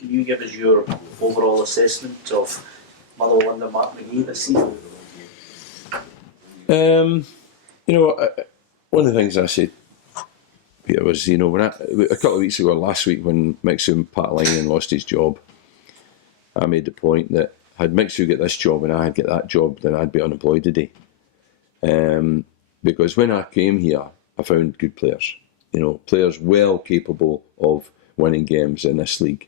can you give us your overall assessment of Motherwell under Mark McGhee this season? One of the things I said, Peter, was, when a couple of weeks ago, last week, when Mixu Patalainen lost his job, I made the point that had Mixu get this job and I had get that job, then I'd be unemployed today. Because when I came here, I found good players. Players well capable of winning games in this league.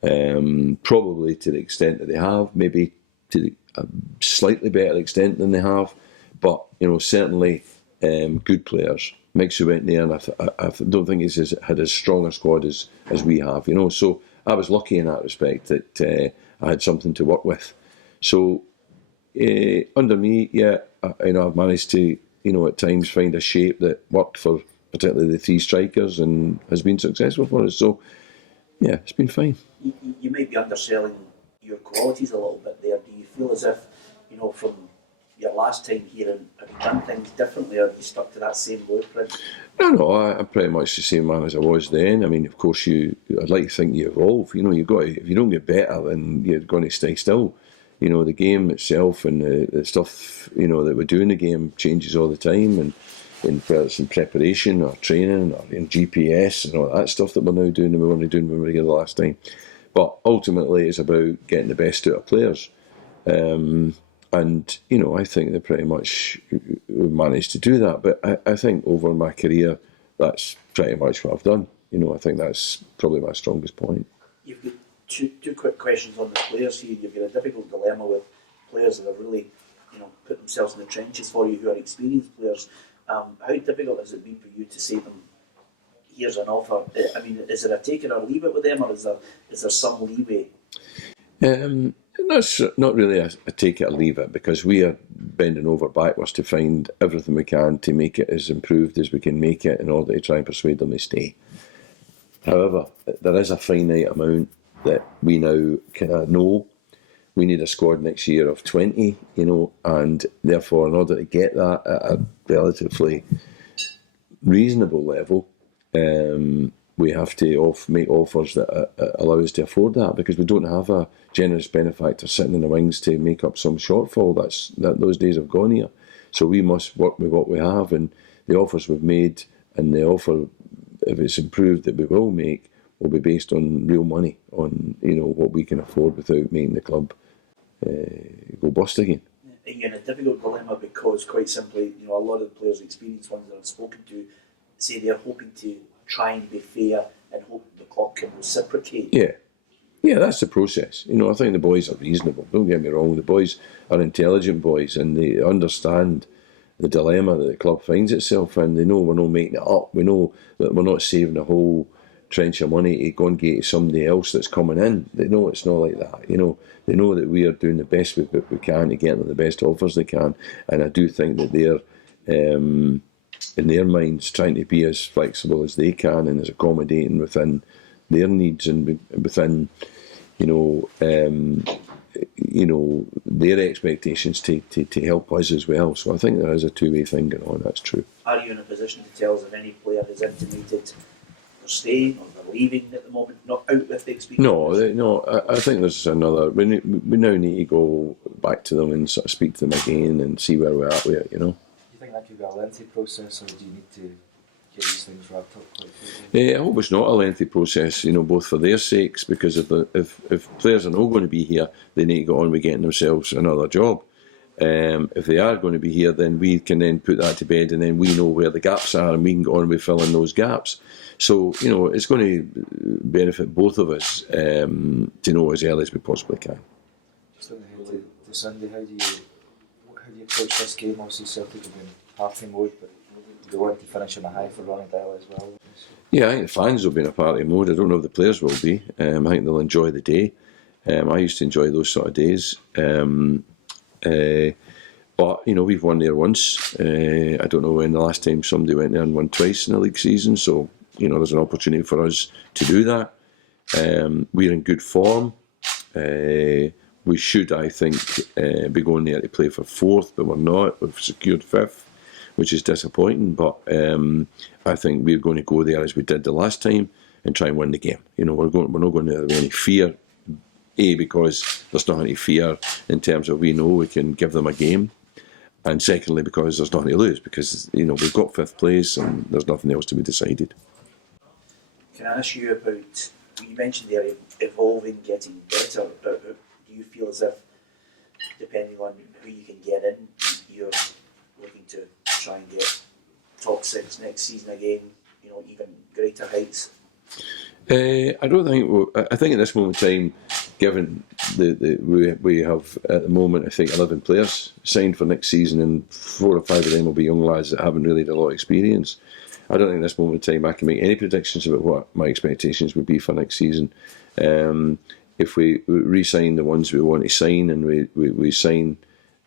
Probably to the extent that they have, maybe to a slightly better extent than they have, but certainly good players. Mixu went there, and I don't think he's had as strong a squad as we have. So I was lucky in that respect that I had something to work with. So under me, I've managed to at times find a shape that worked for particularly the three strikers and has been successful for us. So yeah, it's been fine. You might be underselling your qualities a little bit there. Do you feel as if from your last time here, have you done things differently, or have you stuck to that same blueprint? No, I'm pretty much the same man as I was then. I mean, of course, I'd like to think you evolve. You've got to, if you don't get better, then you're going to stay still. The game itself and the stuff that we do in the game changes all the time, and whether it's in preparation or training or in GPS and all that stuff that we're now doing and we weren't doing when we were here the last time. But ultimately, it's about getting the best out of players. And I think they pretty much managed to do that. But I think over my career, that's pretty much what I've done. I think that's probably my strongest point. You've got two quick questions on the players here. You've got a difficult dilemma with players that have really, put themselves in the trenches for you, who are experienced players. How difficult has it been for you to say to them, here's an offer? I mean, is it a take it or leave it with them, or is there some leeway? That's not really a take it or leave it, because we are bending over backwards to find everything we can to make it as improved as we can make it in order to try and persuade them to stay. However, there is a finite amount that we now kind of know. We need a squad next year of 20, and therefore in order to get that at a relatively reasonable level, we have to make offers that allow us to afford that, because we don't have a generous benefactor sitting in the wings to make up some shortfall. Those days have gone here. So we must work with what we have, and the offers we've made and the offer, if it's improved, that we will make, will be based on real money, on what we can afford without making the club go bust again. You're in a difficult dilemma because, quite simply, a lot of the players, experienced ones that I've spoken to, say they're hoping to try and be fair and hope the club can reciprocate. Yeah, that's the process. I think the boys are reasonable. Don't get me wrong. The boys are intelligent boys, and they understand the dilemma that the club finds itself in. They know we're not making it up. We know that we're not saving a whole trench of money to go and get to somebody else that's coming in. They know it's not like that. They know that we are doing the best we can to get them the best offers they can, and I do think that they're in their minds trying to be as flexible as they can and as accommodating within their needs and within their expectations to help us as well. So I think there is a two-way thing going on. That's true. Are you in a position to tell us if any player has intimated they're staying or they're leaving at the moment, not out with the experience? No. I think there's another. We now need to go back to them and sort of speak to them again and see where we're at with it. Do you think that could be a lengthy process, or do you need to get these things wrapped up quite quickly? I hope it's not a lengthy process. Both for their sakes, because if players are not going to be here, they need to go on with getting themselves another job. If they are going to be here, then we can then put that to bed, and then we know where the gaps are, and we can go on with filling those gaps. So it's going to benefit both of us to know as early as we possibly can. Just looking ahead to Sunday, how do you approach this game? Obviously Celtic have been half-time mode, but they want to finish on a high for Ronnie Dyle as well. Yeah, I think the fans will be in a party mode. I don't know if the players will be. I think they'll enjoy the day. I used to enjoy those sort of days. But we've won there once. I don't know when the last time somebody went there and won twice in a league season, so there's an opportunity for us to do that. We're in good form. We should, I think, be going there to play for fourth, but we're not. We've secured fifth, which is disappointing, but I think we're going to go there as we did the last time and try and win the game. You know, we're not going there with any fear. Because there's nothing to fear in terms of we know we can give them a game, and secondly because there's nothing to lose, because you know we've got 5th place and there's nothing else to be decided. Can I ask you about, you mentioned there evolving, getting better, but do you feel as if, depending on who you can get in, you're looking to try and get top 6 next season again, you know, even greater heights? I don't think. I think at this moment in time, given we have at the moment, I think 11 players signed for next season, and 4 or 5 of them will be young lads that haven't really had a lot of experience. I don't think at this moment in time I can make any predictions about what my expectations would be for next season. If we re-sign the ones we want to sign, and we sign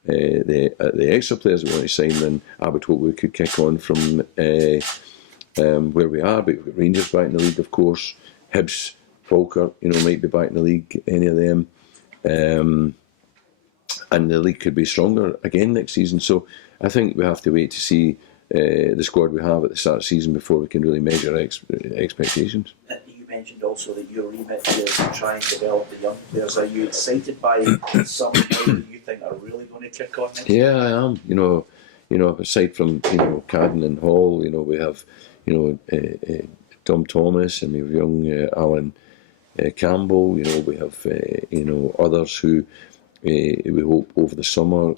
the extra players we want to sign, then I would hope we could kick on from where we are. But we've got Rangers back in the league, of course. Hibs, Falkirk, you know, might be back in the league, any of them. And the league could be stronger again next season. So I think we have to wait to see the squad we have at the start of the season before we can really measure expectations. You mentioned also that your remit is to try and develop the young players. Are you excited by some that you think are really going to kick on next year? Yeah, I am. You know, aside from Cadden and Hall, you know, we have Tom Thomas, and we have young Alan Campbell. You know, we have others who we hope over the summer.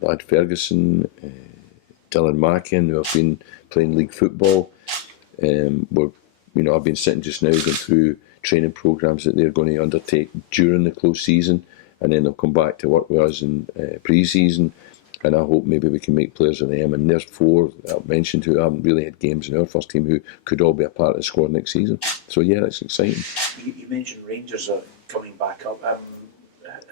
Lad Ferguson, Dylan Mackin, who have been playing league football. I've been sitting just now going through training programs that they're going to undertake during the close season, and then they'll come back to work with us in pre-season. And I hope maybe we can make players of them. And there's 4 that I've mentioned who haven't really had games in our first team who could all be a part of the squad next season. So yeah, it's exciting. You mentioned Rangers are coming back up. Have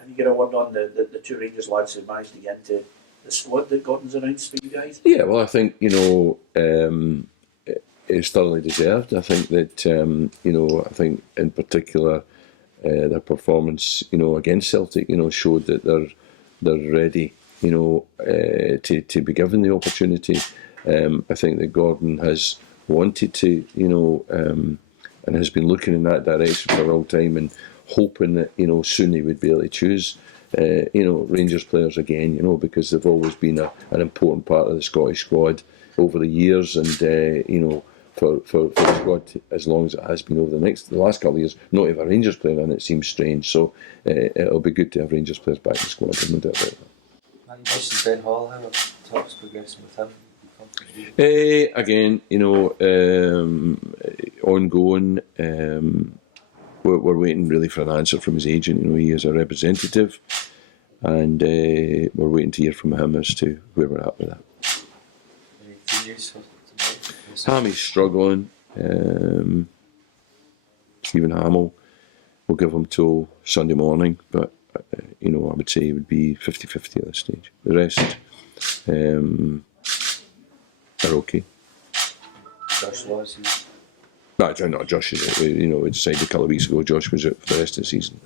you got a word on the 2 Rangers lads who managed to get into the squad that Gordon's announced for you guys? Yeah, well, I think it's thoroughly deserved. I think that I think in particular their performance against Celtic showed that they're ready to be given the opportunity. I think that Gordon has wanted to and has been looking in that direction for a long time, and hoping that soon he would be able to choose Rangers players again, because they've always been an important part of the Scottish squad over the years, and for the squad as long as it has been over the last couple of years, not to have a Rangers player in it seems strange. So it'll be good to have Rangers players back in the squad, no doubt about that. You mentioned Ben Hall, how are talks progressing with him? Again, ongoing. We're waiting really for an answer from his agent. He is a representative, and we're waiting to hear from him as to where we're at with that. Any team news for tonight? Hammy's struggling. Stephen Hamill, we'll give him till Sunday morning, but I would say it would be 50-50 at this stage. The rest are okay. Josh Laws, No, not Josh. We decided a couple of weeks ago Josh was out for the rest of the season.